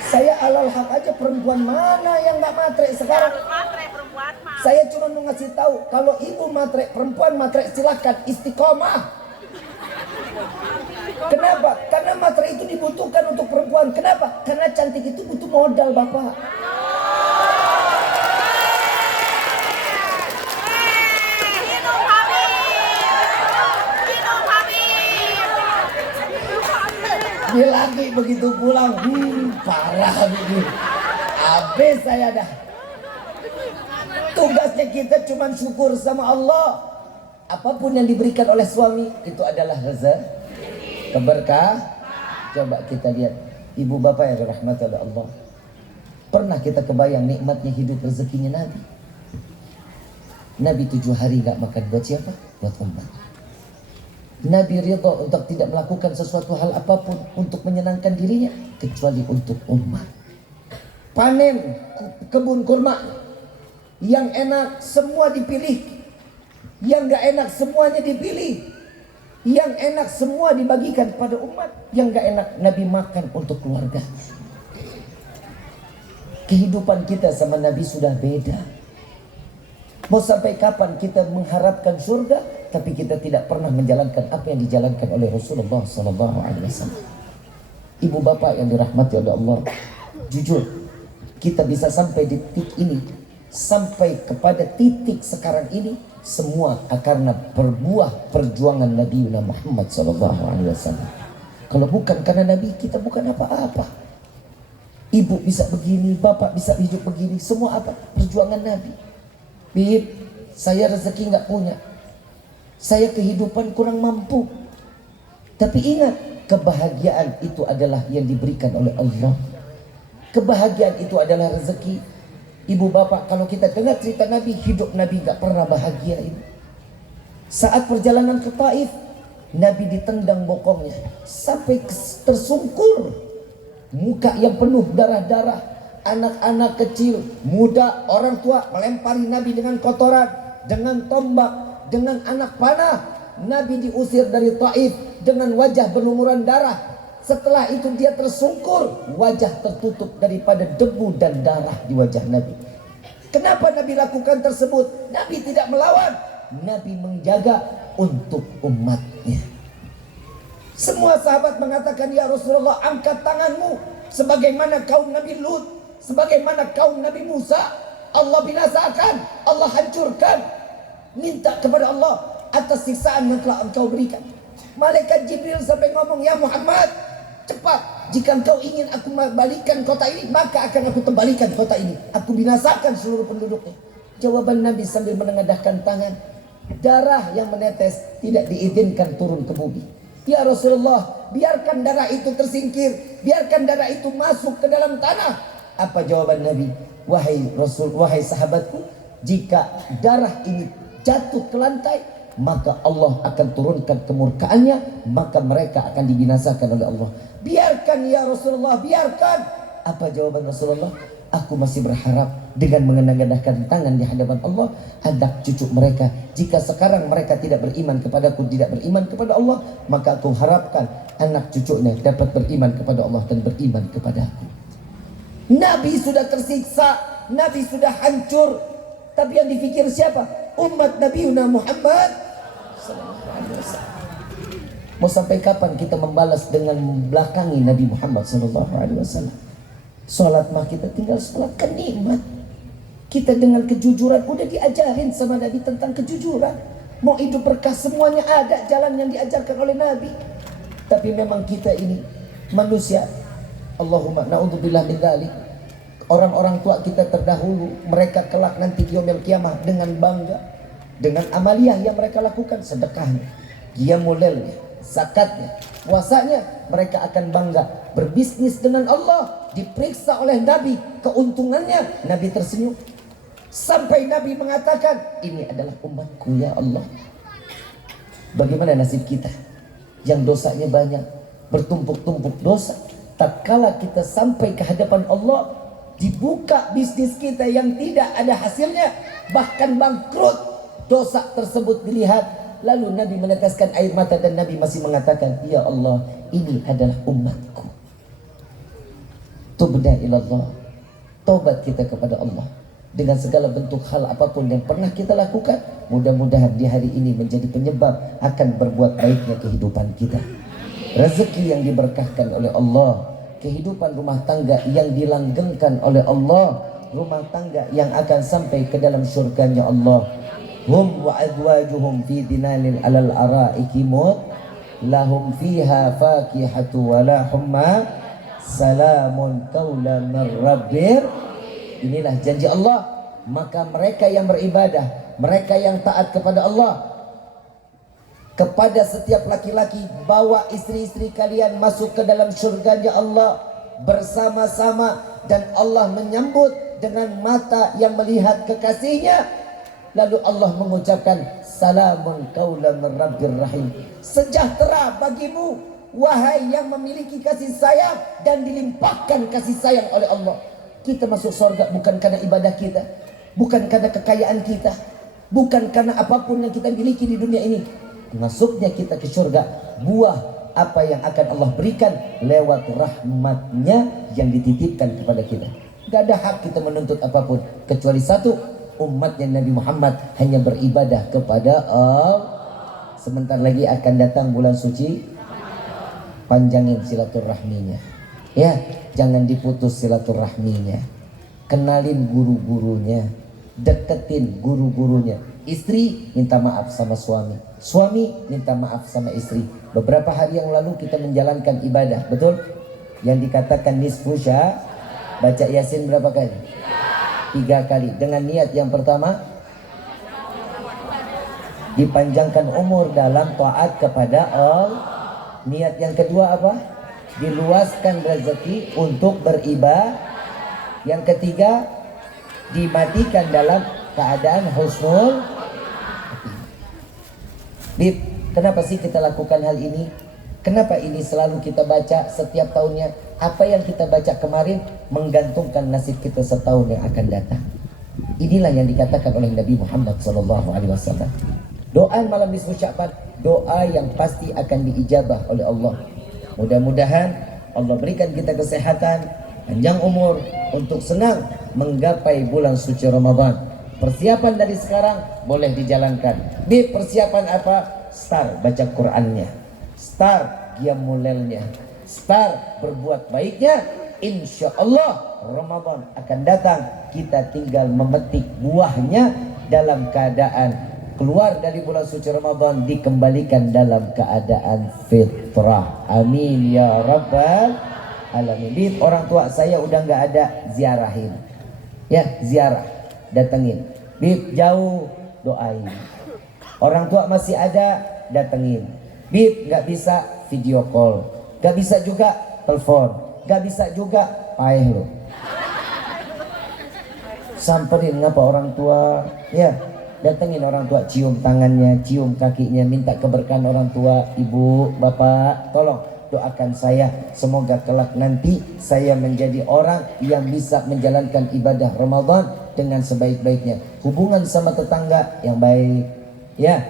Saya alal hak aja, perempuan mana yang nggak matre sekarang? Matre perempuan mah. Saya cuma mau ngasih tahu, kalau ibu matre, perempuan matre, silakan istiqomah. Kenapa? Karena matre itu dibutuhkan untuk perempuan. Kenapa? Karena cantik itu butuh modal Bapak. Hidup Habib. Hidup Habib. Dia lagi begitu pulang, parah begini. Habis saya dah. Tugasnya kita cuma syukur sama Allah. Apapun yang diberikan oleh suami itu adalah rezeki, keberkah. Coba kita lihat ibu bapak yang dirahmati oleh Allah. Pernah kita kebayang nikmatnya hidup rezekinya Nabi? Nabi 7 hari gak makan buat siapa? Buat umat. Nabi ridha untuk tidak melakukan sesuatu hal apapun untuk menyenangkan dirinya kecuali untuk umat. Panen kebun kurma, yang enak semua dipilih, yang gak enak semuanya dipilih, yang enak semua dibagikan kepada umat, yang gak enak Nabi makan untuk keluarga. Kehidupan kita sama Nabi sudah beda. Mau sampai kapan kita mengharapkan surga tapi kita tidak pernah menjalankan apa yang dijalankan oleh Rasulullah SAW. Ibu bapak yang dirahmati oleh Allah, jujur kita bisa sampai di titik ini, sampai kepada titik sekarang ini semua karena berbuah perjuangan Nabi Muhammad SAW. Kalau bukan karena Nabi, kita bukan apa-apa. Ibu bisa begini, bapak bisa hidup begini, semua apa? Perjuangan Nabi. Bib, saya rezeki nggak punya, saya kehidupan kurang mampu. Tapi ingat, kebahagiaan itu adalah yang diberikan oleh Allah. Kebahagiaan itu adalah rezeki. Ibu bapak, kalau kita dengar cerita Nabi, hidup Nabi gak pernah bahagia ini. Saat perjalanan ke Taif, Nabi ditendang bokongnya sampai tersungkur, muka yang penuh darah-darah. Anak-anak kecil, muda, orang tua melempari Nabi dengan kotoran, dengan tombak, dengan anak panah. Nabi diusir dari Taif dengan wajah berlumuran darah. Setelah itu dia tersungkur, wajah tertutup daripada debu dan darah di wajah Nabi. Kenapa Nabi lakukan tersebut? Nabi tidak melawan, Nabi menjaga untuk umatnya. Semua sahabat mengatakan, ya Rasulullah, angkat tanganmu sebagaimana kaum Nabi Lut, sebagaimana kaum Nabi Musa. Allah binasakan, Allah hancurkan. Minta kepada Allah atas siksaan yang telah engkau berikan. Malaikat Jibril sampai ngomong, ya Muhammad, cepat, jika engkau ingin aku balikan kota ini, maka akan aku kembalikan kota ini. Aku binasakan seluruh penduduknya. Jawaban Nabi sambil menengadahkan tangan, darah yang menetes tidak diizinkan turun ke bumi. Ya Rasulullah, biarkan darah itu tersingkir, biarkan darah itu masuk ke dalam tanah. Apa jawaban Nabi? Wahai Rasul, wahai sahabatku, jika darah ini jatuh ke lantai, maka Allah akan turunkan kemurkaannya, maka mereka akan dibinasakan oleh Allah. Biarkan ya Rasulullah, biarkan. Apa jawaban Rasulullah? Aku masih berharap dengan mengenang-enangkan tangan di hadapan Allah, anak cucu mereka, jika sekarang mereka tidak beriman kepadaku, tidak beriman kepada Allah, maka aku harapkan anak cucunya dapat beriman kepada Allah dan beriman kepada aku. Nabi sudah tersiksa, Nabi sudah hancur, tapi yang dipikir siapa? Umat Nabi Muhammad sallallahu alaihi wasallam. Mau sampai kapan kita membalas dengan membelakangi Nabi Muhammad sallallahu alaihi wasallam? Salat mah kita tinggal salatkan nikmat. Kita dengan kejujuran udah diajarin sama Nabi tentang kejujuran. Mau hidup berkah semuanya ada jalan yang diajarkan oleh Nabi. Tapi memang kita ini manusia, Allahumma na'udzubillah min dzalik. Orang-orang tua kita terdahulu, mereka kelak nanti di yaumil qiyamah dengan bangga dengan amaliyah yang mereka lakukan, sedekahnya, qiyamul lailnya, zakatnya, puasanya, mereka akan bangga. Berbisnis dengan Allah, diperiksa oleh Nabi keuntungannya, Nabi tersenyum. Sampai Nabi mengatakan, ini adalah umatku ya Allah. Bagaimana nasib kita yang dosanya banyak, bertumpuk-tumpuk dosa? Tatkala kita sampai ke hadapan Allah, dibuka bisnis kita yang tidak ada hasilnya, bahkan bangkrut, dosa tersebut dilihat. Lalu Nabi meneteskan air mata dan Nabi masih mengatakan, ya Allah, ini adalah umatku. Tubna ilallah, taubat kita kepada Allah dengan segala bentuk hal apapun yang pernah kita lakukan. Mudah-mudahan di hari ini menjadi penyebab akan berbuat baiknya kehidupan kita. Rezeki yang diberkahkan oleh Allah, kehidupan rumah tangga yang dilanggengkan oleh Allah, rumah tangga yang akan sampai ke dalam syurganya Allah. Hum wa azwajuhum fi dinalil alal araiki mut lahum fiha fakihatu wa lahumma salamun qawlan mir rabbir. Inilah janji Allah. Maka mereka yang beribadah, mereka yang taat kepada Allah, kepada setiap laki-laki, bawa istri-istri kalian masuk ke dalam syurganya Allah bersama-sama, dan Allah menyambut dengan mata yang melihat kekasihnya. Lalu Allah mengucapkan salamun qaulan mir rabbir rahim. Sejahtera bagimu wahai yang memiliki kasih sayang dan dilimpahkan kasih sayang oleh Allah. Kita masuk surga bukan karena ibadah kita, bukan karena kekayaan kita, bukan karena apapun yang kita miliki di dunia ini. Masuknya kita ke surga buah apa yang akan Allah berikan lewat rahmatnya yang dititipkan kepada kita. Gak ada hak kita menuntut apapun kecuali satu, umatnya Nabi Muhammad hanya beribadah kepada Allah. Sebentar lagi akan datang bulan suci, panjangin silaturahminya ya, jangan diputus silaturahminya. Kenalin guru-gurunya, deketin guru-gurunya. Istri minta maaf sama suami, suami minta maaf sama istri. Beberapa hari yang lalu kita menjalankan ibadah, betul? Yang dikatakan nisfu sya, baca Yasin berapa kali? 3 kali. Dengan niat yang pertama, dipanjangkan umur dalam taat kepada Allah. Niat yang kedua apa? Diluaskan rezeki untuk beribadah. Yang ketiga, dimatikan dalam keadaan husnul. Bib, kenapa sih kita lakukan hal ini? Kenapa ini selalu kita baca setiap tahunnya? Apa yang kita baca kemarin menggantungkan nasib kita setahun yang akan datang. Inilah yang dikatakan oleh Nabi Muhammad SAW. Doa malam nisfu Sya'ban, doa yang pasti akan diijabah oleh Allah. Mudah-mudahan Allah berikan kita kesehatan, panjang umur untuk senang menggapai bulan suci Ramadan. Persiapan dari sekarang boleh dijalankan. Di persiapan apa? Start baca Qur'annya, start qiyamul lailnya, start berbuat baiknya. Insya Allah Ramadan akan datang, kita tinggal memetik buahnya dalam keadaan keluar dari bulan suci Ramadan dikembalikan dalam keadaan fitrah. Amin ya rabbal alamin. Bib, orang tua saya udah nggak ada, ziarahin ya, ziarah, datengin. Bib, jauh, doain. Orang tua masih ada, datengin. Bib, nggak bisa video call, nggak bisa juga telepon, nggak bisa juga paeh lo. Samperin ngapa orang tua, ya datengin orang tua, cium tangannya, cium kakinya, minta keberkahan orang tua. Ibu, bapak, tolong doakan saya, semoga kelak nanti saya menjadi orang yang bisa menjalankan ibadah Ramadan dengan sebaik-baiknya. Hubungan sama tetangga yang baik, ya.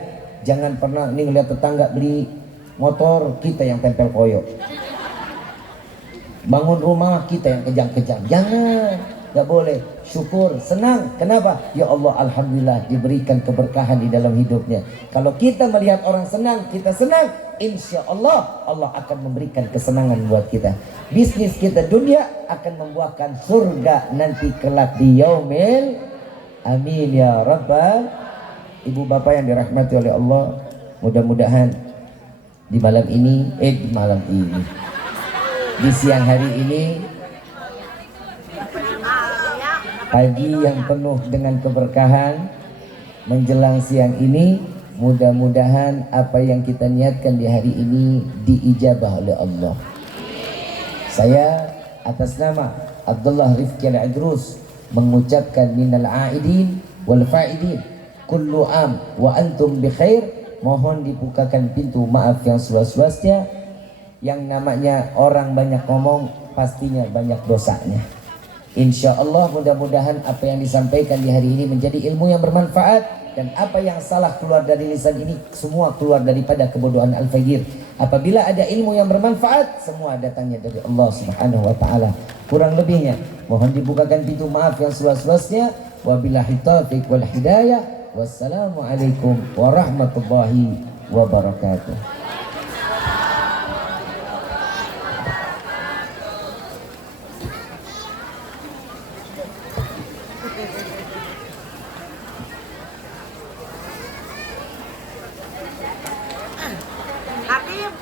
Jangan pernah nih lihat tetangga beli motor, kita yang tempel koyo. Bangun rumah, kita yang kejang-kejang. Jangan, gak boleh. Syukur, senang. Kenapa? Ya Allah, alhamdulillah diberikan keberkahan di dalam hidupnya. Kalau kita melihat orang senang, kita senang, insya Allah Allah akan memberikan kesenangan buat kita. Bisnis kita dunia akan membuahkan surga nanti kelak di yaumil. Amin ya rabbal. Ibu bapak yang dirahmati oleh Allah, mudah-mudahan di malam ini, di siang hari ini, pagi yang penuh dengan keberkahan, menjelang siang ini, mudah-mudahan apa yang kita niatkan di hari ini diijabah oleh Allah. Saya atas nama Abdullah Rifki Al-Idrus mengucapkan minal aidin wal faidin kullu am wa antum bi khair. Mohon dibukakan pintu maaf yang seluas-luasnya. Yang namanya orang banyak ngomong pastinya banyak dosanya. Insya Allah mudah-mudahan apa yang disampaikan di hari ini menjadi ilmu yang bermanfaat, dan apa yang salah keluar dari lisan ini semua keluar daripada kebodohan al-faqir. Apabila ada ilmu yang bermanfaat, semua datangnya dari Allah Subhanahu wa taala. Kurang lebihnya mohon dibukakan pintu maaf yang seluas-luasnya. Wabillahi taufiq wal hidayah. Wassalamualaikum warahmatullahi wabarakatuh. Habib,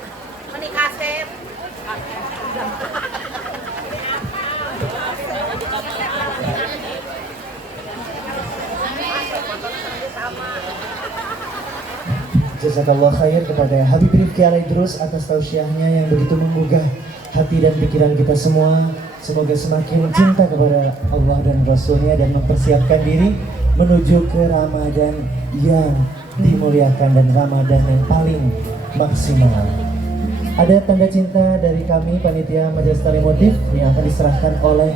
menikah Sep. Jazakallah khair kepada Habib Rifki Al-Idrus atas tausiahnya yang begitu menggugah hati dan pikiran kita semua. Semoga semakin cinta kepada Allah dan Rasulnya dan mempersiapkan diri menuju ke Ramadan yang dimuliakan dan Ramadan yang paling maksimal. Ada tanda cinta dari kami panitia Majelis Tari Motif yang akan diserahkan oleh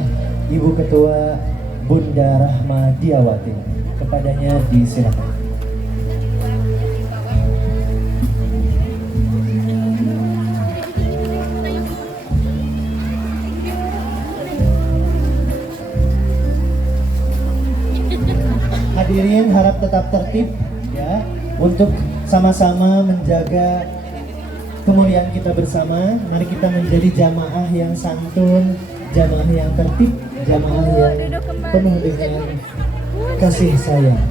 Ibu Ketua Bunda Rahmadiawati. Kepadanya disilakan. Hadirin harap tetap tertib ya, untuk sama-sama menjaga kemuliaan kita bersama. Mari kita menjadi jamaah yang santun, jamaah yang tertib, jamaah yang penuh dengan kasih sayang.